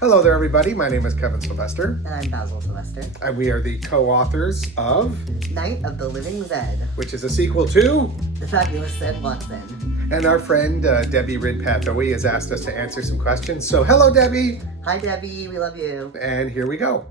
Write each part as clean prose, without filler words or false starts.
Hello there, everybody. My name is Kevin Sylvester. And I'm Basil Sylvester. And we are the co-authors of Night of the Living ZED, which is a sequel to The Fabulous ZED Watson. And our friend Debbie Ridpath has asked us to answer some questions. So hello, Debbie. Hi, Debbie. We love you. And here we go.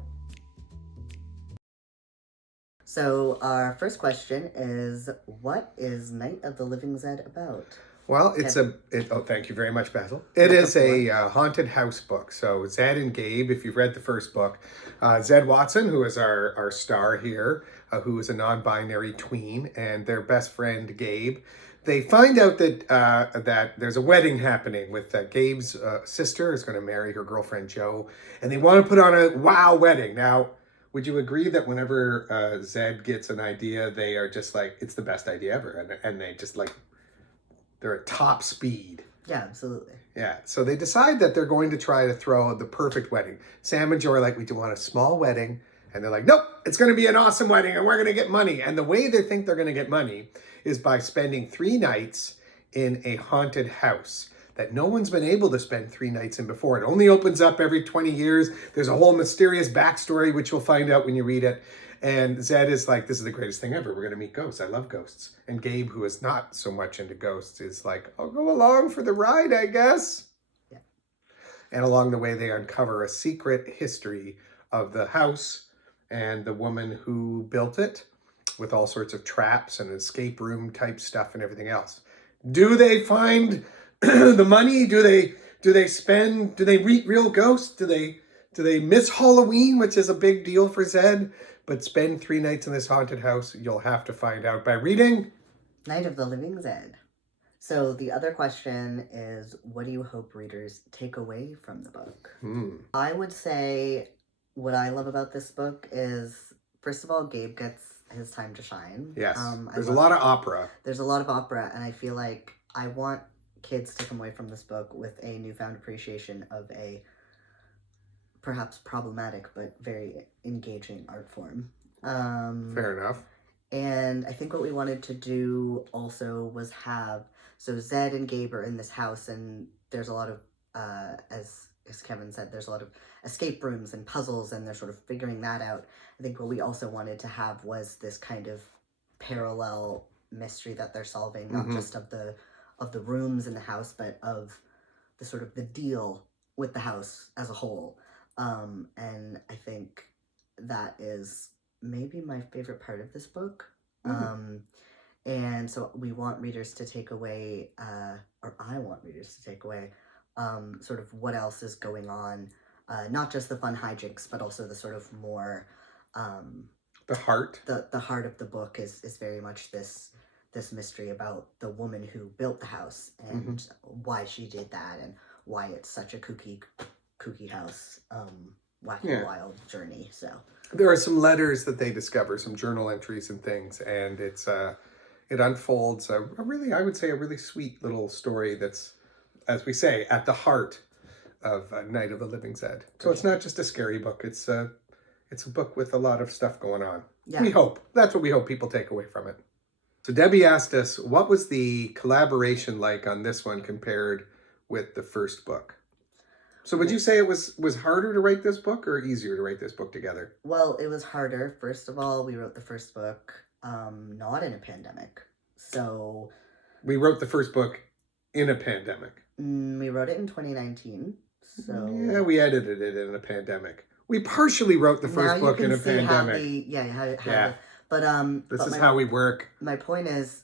So our first question is, what is Night of the Living ZED about? Well, thank you very much, Basil. It is a haunted house book. So Zed and Gabe, if you've read the first book, Zed Watson, who is our star here, who is a non-binary tween, and their best friend, Gabe, they find out that that there's a wedding happening with Gabe's sister is going to marry her girlfriend, Jo, and they want to put on a wow wedding. Now, would you agree that whenever Zed gets an idea, they are just like, it's the best idea ever, and they just like, they're at top speed. Yeah, absolutely. Yeah, so they decide that they're going to try to throw the perfect wedding. Sam and Jo are like, we do want a small wedding. And they're like, nope, it's going to be an awesome wedding and we're going to get money. And the way they think they're going to get money is by spending 3 nights in a haunted house that no one's been able to spend 3 nights in before. It only opens up every 20 years. There's a whole mysterious backstory, which you'll find out when you read it. And Zed is like, this is the greatest thing ever. We're going to meet ghosts. I love ghosts. And Gabe, who is not so much into ghosts, is like, I'll go along for the ride, I guess. Yeah. And along the way, they uncover a secret history of the house and the woman who built it with all sorts of traps and escape room type stuff and everything else. Do they find the money? Do they meet real ghosts? Do they miss Halloween, which is a big deal for Zed? But spend 3 nights in this haunted house? You'll have to find out by reading Night of the Living ZED. So the other question is, what do you hope readers take away from the book? I would say what I love about this book is, first of all, Gabe gets his time to shine. Yes, there's a lot of opera. There's a lot of opera, and I feel like I want kids to come away from this book with a newfound appreciation of a perhaps problematic but very engaging art form. Fair enough. And I think what we wanted to do also was so Zed and Gabe are in this house, and there's a lot of, as Kevin said, there's a lot of escape rooms and puzzles, and they're sort of figuring that out. I think what we also wanted to have was this kind of parallel mystery that they're solving, not just of the rooms in the house, but of the sort of the deal with the house as a whole. And I think that is maybe my favorite part of this book. And so we want readers to take away, or I want readers to take away, sort of what else is going on. Not just the fun hijinks, but also the sort of more, the heart. The heart of the book is very much this mystery about the woman who built the house and why she did that and why it's such a kooky house, wacky, wild journey. So there are some letters that they discover, some journal entries and things, and it unfolds a really, I would say, a really sweet little story that's, as we say, at the heart of Night of the Living Zed. So it's not just a scary book. It's a book with a lot of stuff going on. Yeah. We hope. That's what we hope people take away from it. So Debbie asked us, what was the collaboration like on this one compared with the first book? So would you say it was harder to write this book or easier to write this book together? Well, it was harder. First of all, we wrote the first book not in a pandemic. So we wrote the first book in a pandemic. We wrote it in 2019. So yeah, we edited it in a pandemic. We partially wrote the first book in a pandemic. This is how we work. My point is,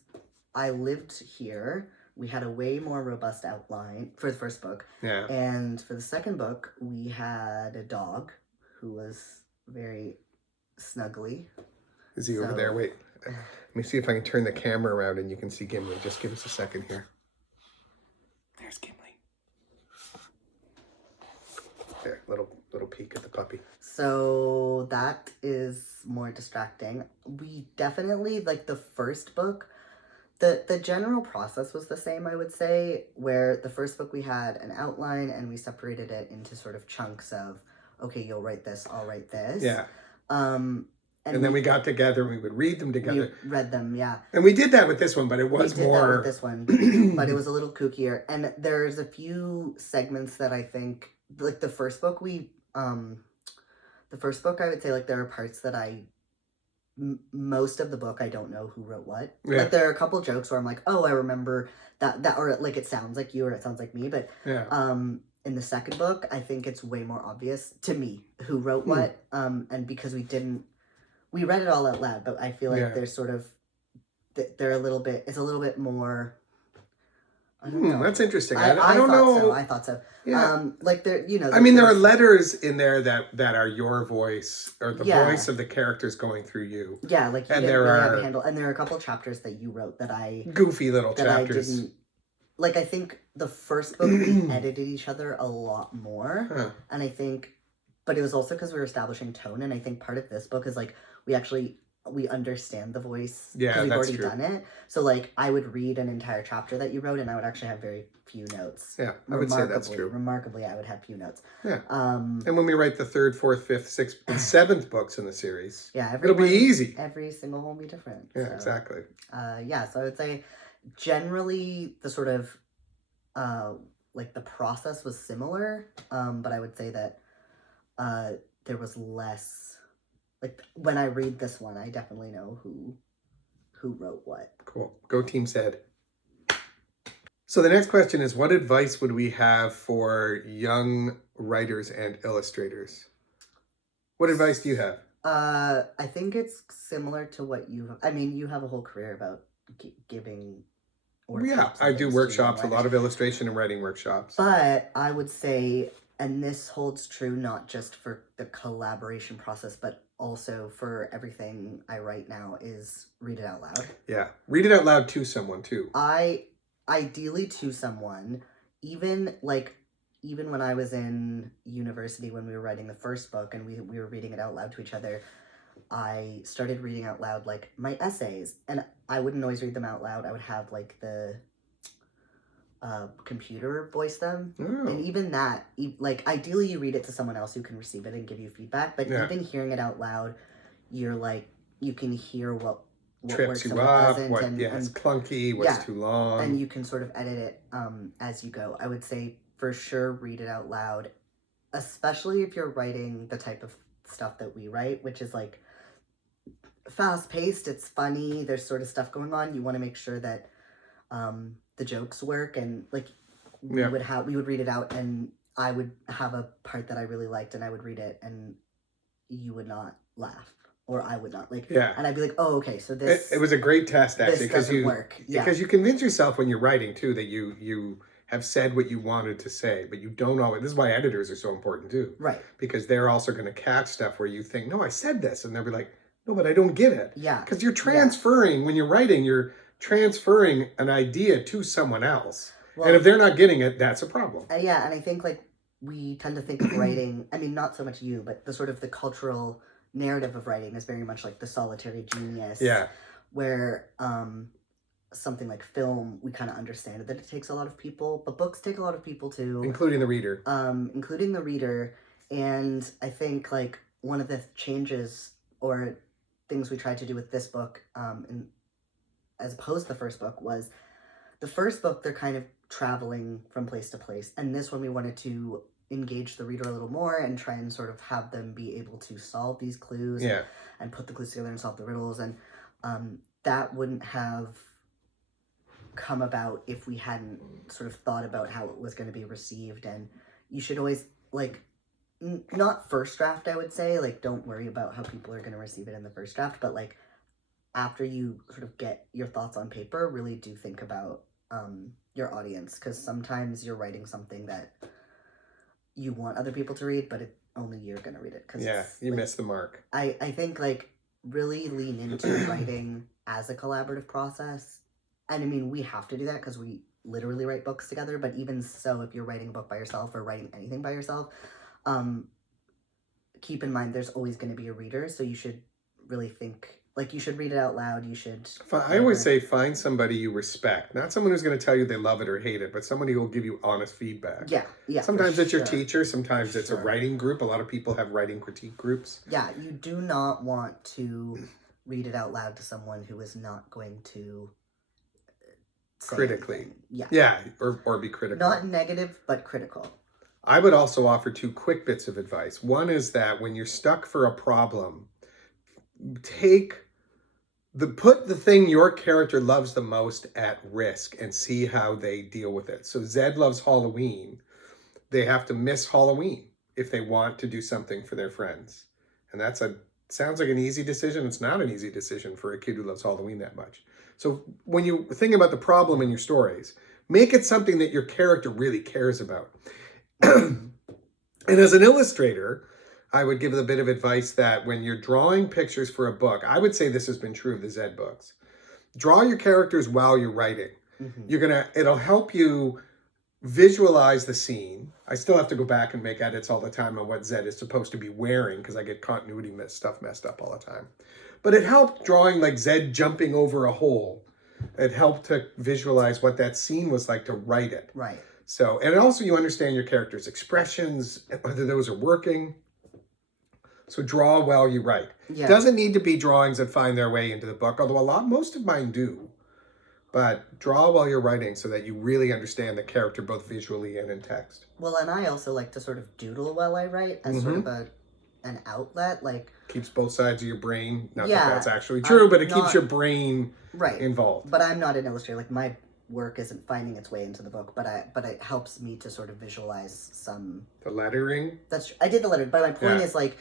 I lived here. We had a way more robust outline for the first book. Yeah. And for the second book, we had a dog who was very snuggly. Is he over there? Wait. Let me see if I can turn the camera around and you can see Gimli. Just give us a second here. There's Gimli. There, little peek at the puppy. So that is more distracting. We definitely, like the first book, the general process was the same, I would say, where the first book we had an outline and we separated it into sort of chunks of, okay, you'll write this, I'll write this. Yeah. And then we got together and we would read them together. We read them, yeah. And we did that with this one, but it was more... We did that with this one, but it was a little kookier. And there's a few segments that I think like the first book the first book I would say like there are parts that most of the book I don't know who wrote what. Yeah. Like there are a couple jokes where I'm like, oh, I remember that or like it sounds like you or it sounds like me, but Yeah. in the second book I think it's way more obvious to me who wrote what, and because we read it all out loud, but I feel like there's sort of they're a little bit, it's a little bit more, I don't know. That's interesting. I don't know. So. I thought so. Yeah. Like there, you know. I mean, there are letters in there that are your voice or the Yeah. voice of the characters going through you. Yeah, like you And didn't there really have are a handle. And there are a couple chapters that you wrote that goofy little that chapters. I didn't. Like I think the first book we edited each other a lot more, and I think, but it was also because we were establishing tone, and I think part of this book is like we understand the voice because we've already done it. So like I would read an entire chapter that you wrote and I would actually have very few notes. Yeah, I would say that's true. Remarkably, I would have few notes. Yeah. And when we write the 3rd, 4th, 5th, 6th, and 7th books in the series, it'll be easy. Every single one will be different. Yeah, so, exactly. Yeah, so I would say generally the sort of like the process was similar, but I would say that there was less. Like when I read this one, I definitely know who wrote what. Cool. Go Team ZED. So the next question is, what advice would we have for young writers and illustrators? What advice do you have? I think it's similar to what you. I mean, you have a whole career about giving. Yeah, I do workshops, a lot of illustration and writing workshops. But I would say, and this holds true not just for the collaboration process, but also for everything I write now, is read it out loud. Yeah. Read it out loud to someone too. Ideally to someone, even when I was in university when we were writing the first book and we were reading it out loud to each other, I started reading out loud like my essays, and I wouldn't always read them out loud. I would have like the computer voice them. And even that, like ideally you read it to someone else who can receive it and give you feedback, but even hearing it out loud, you're like, you can hear what trips you up, it's clunky, what's too long, and you can sort of edit it as you go. I would say for sure read it out loud, especially if you're writing the type of stuff that we write, which is like fast paced, it's funny, there's sort of stuff going on. You want to make sure that the jokes work, and like we would read it out and I would have a part that I really liked and I would read it and you would not laugh. Or I would not, like, and I'd be like, oh, okay, so this... It was a great test, actually, because you convince yourself when you're writing, too, that you have said what you wanted to say, but you don't always... This is why editors are so important, too. Right. Because they're also going to catch stuff where you think, no, I said this, and they'll be like, no, but I don't get it. Yeah. Because you're transferring, when you're writing, you're transferring an idea to someone else. Well, and if they're not getting it, that's a problem. Yeah, and I think, like, we tend to think of writing... I mean, not so much you, but the sort of the cultural... narrative of writing is very much like the solitary genius. Yeah. Where something like film, we kind of understand that it takes a lot of people, but books take a lot of people too. Including the reader. And I think like one of the changes or things we tried to do with this book, as opposed to the first book, was the first book they're kind of traveling from place to place, and this one we wanted to engage the reader a little more and try and sort of have them be able to solve these clues and put the clues together and solve the riddles, and that wouldn't have come about if we hadn't sort of thought about how it was going to be received. And you should always, like, not first draft, I would say, like, don't worry about how people are going to receive it in the first draft, but like after you sort of get your thoughts on paper, really do think about your audience, because sometimes you're writing something that you want other people to read, but only you're going to read it. Cause you like, miss the mark. I think, like, really lean into writing as a collaborative process. And, I mean, we have to do that because we literally write books together. But even so, if you're writing a book by yourself or writing anything by yourself, keep in mind there's always going to be a reader. So you should really think... Like, you should read it out loud. You should... I always say find somebody you respect. Not someone who's going to tell you they love it or hate it, but somebody who will give you honest feedback. Yeah. Sometimes it's your teacher. Sometimes it's a writing group. A lot of people have writing critique groups. Yeah, you do not want to read it out loud to someone who is not going to... Critically. Anything. Yeah, or be critical. Not negative, but critical. I would also offer two quick bits of advice. One is that when you're stuck for a problem, put the thing your character loves the most at risk and see how they deal with it. So Zed loves Halloween. They have to miss Halloween if they want to do something for their friends. And sounds like an easy decision. It's not an easy decision for a kid who loves Halloween that much. So when you think about the problem in your stories, make it something that your character really cares about. And as an illustrator, I would give a bit of advice that when you're drawing pictures for a book, I would say this has been true of the Zed books. Draw your characters while you're writing. It'll help you visualize the scene. I still have to go back and make edits all the time on what Zed is supposed to be wearing because I get continuity stuff messed up all the time. But it helped drawing like Zed jumping over a hole. It helped to visualize what that scene was like to write it. Right. So, and also you understand your character's expressions, whether those are working. So draw while you write. Yeah. Doesn't need to be drawings that find their way into the book, although most of mine do. But draw while you're writing so that you really understand the character both visually and in text. Well, and I also like to sort of doodle while I write as sort of an outlet, like keeps both sides of your brain. Not yeah, that that's actually true, but it not, keeps your brain right involved. But I'm not an illustrator. Like my work isn't finding its way into the book, but it helps me to sort of visualize some the lettering. I did the lettering, but my point is like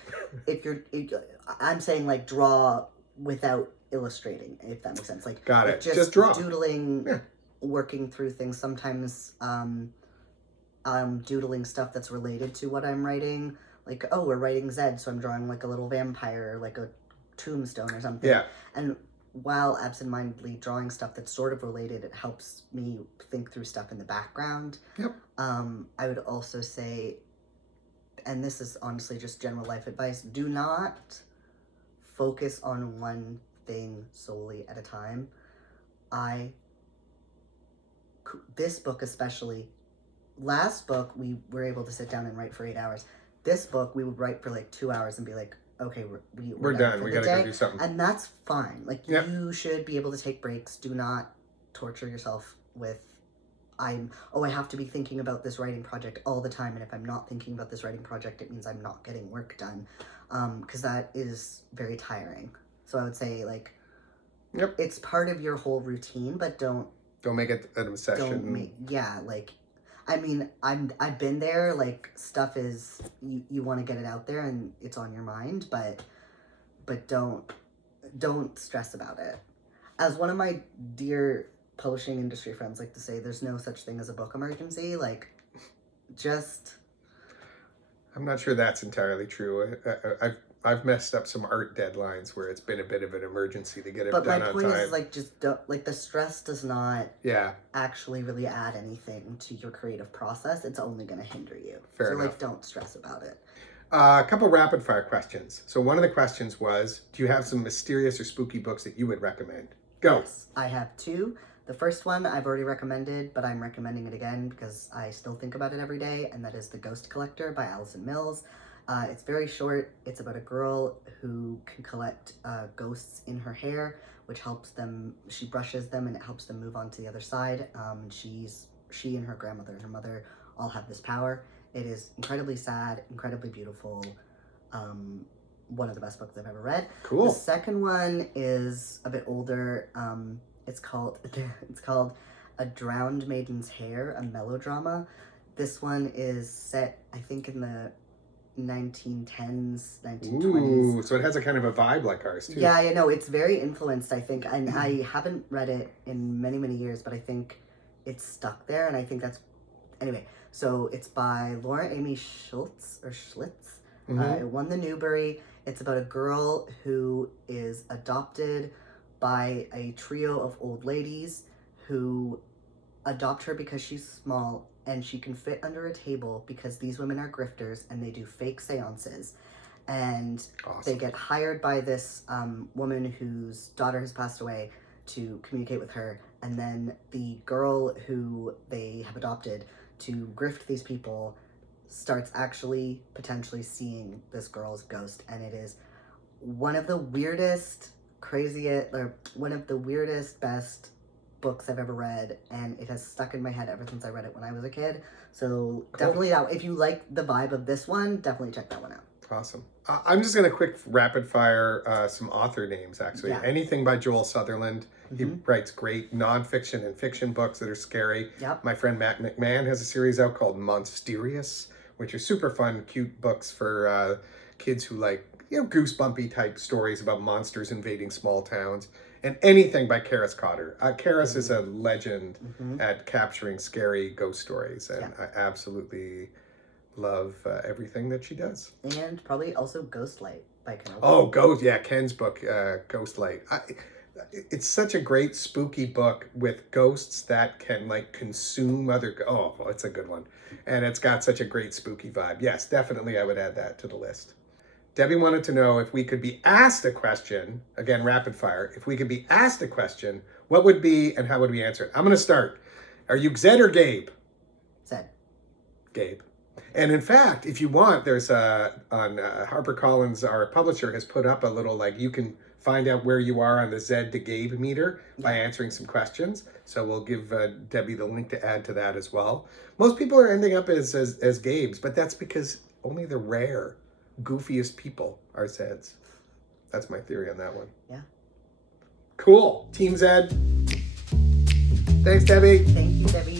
I'm saying like draw without illustrating, if that makes sense. Like got it. Just draw. Doodling, working through things. Sometimes I'm doodling stuff that's related to what I'm writing. Like, oh, we're writing Zed, so I'm drawing like a little vampire, like a tombstone or something. Yeah. And while absentmindedly drawing stuff that's sort of related, it helps me think through stuff in the background. Yep. I would also say, and this is honestly just general life advice, do not focus on one thing solely at a time. This book especially, last book we were able to sit down and write for 8 hours. This book we would write for like 2 hours and be like, okay, we're done. We gotta go do something. And that's fine. Like you should be able to take breaks. Do not torture yourself with I have to be thinking about this writing project all the time, and if I'm not thinking about this writing project, it means I'm not getting work done, because that is very tiring. So I would say like, it's part of your whole routine, but don't make it an obsession. I mean, I've been there. Like stuff is you want to get it out there, and it's on your mind, but don't stress about it. As one of my dear publishing industry friends like to say, there's no such thing as a book emergency. Like, just. I'm not sure that's entirely true. I've messed up some art deadlines where it's been a bit of an emergency to get it done on time. But my point is, like, just don't, like, the stress does not actually really add anything to your creative process. It's only going to hinder you. Fair enough. Like, don't stress about it. A couple rapid fire questions. So one of the questions was, do you have some mysterious or spooky books that you would recommend? Go. Yes, I have two. The first one I've already recommended, but I'm recommending it again because I still think about it every day, and that is The Ghost Collector by Allison Mills. It's very short. It's about a girl who can collect ghosts in her hair, which helps them. She brushes them, and it helps them move on to the other side. She and her grandmother and her mother all have this power. It is incredibly sad, incredibly beautiful. One of the best books I've ever read. Cool. The second one is a bit older. It's called A Drowned Maiden's Hair, a melodrama. This one is set, I think, in the 1910s, 1920s. Ooh, so it has a kind of a vibe like ours, too. Yeah, no, it's very influenced, I think. And I haven't read it in many, many years, but I think it's stuck there. And I think that's... Anyway, so it's by Laura Amy Schlitz. It won the Newbery. It's about a girl who is adopted by a trio of old ladies who adopt her because she's small and she can fit under a table because these women are grifters and they do fake seances. And they get hired by this woman whose daughter has passed away to communicate with her. And then the girl who they have adopted to grift these people starts actually potentially seeing this girl's ghost. And it is one of the weirdest, best books I've ever read, and it has stuck in my head ever since I read it when I was a kid. So definitely that. If you like the vibe of this one, definitely check that one out. Awesome. I'm just going to quick rapid fire some author names, actually. Yeah. Anything by Joel Sutherland. He Mhm. writes great nonfiction and fiction books that are scary. Yep. My friend Matt McMahon has a series out called Monsterious, which are super fun, cute books for kids who like, goosebumpy type stories about monsters invading small towns. And anything by Karis Cotter. Karis is a legend at capturing scary ghost stories, and I absolutely love everything that she does. And probably also Ghostlight by Ken. Oh, Ken's book, Ghostlight. It's such a great spooky book with ghosts that can like consume other. Oh, it's a good one, and it's got such a great spooky vibe. Yes, definitely, I would add that to the list. Debbie wanted to know if we could be asked a question, again, rapid fire. If we could be asked a question, what would be and how would we answer it? I'm going to start. Are you Zed or Gabe? Zed. Gabe. And in fact, if you want, there's on HarperCollins, our publisher has put up a little, like, you can find out where you are on the Zed to Gabe meter by answering some questions. So we'll give Debbie the link to add to that as well. Most people are ending up as Gabes, but that's because only the rare, goofiest people are Zeds. That's my theory on that one. Yeah. Cool. Team Zed. Thanks, Debbie. Thank you, Debbie.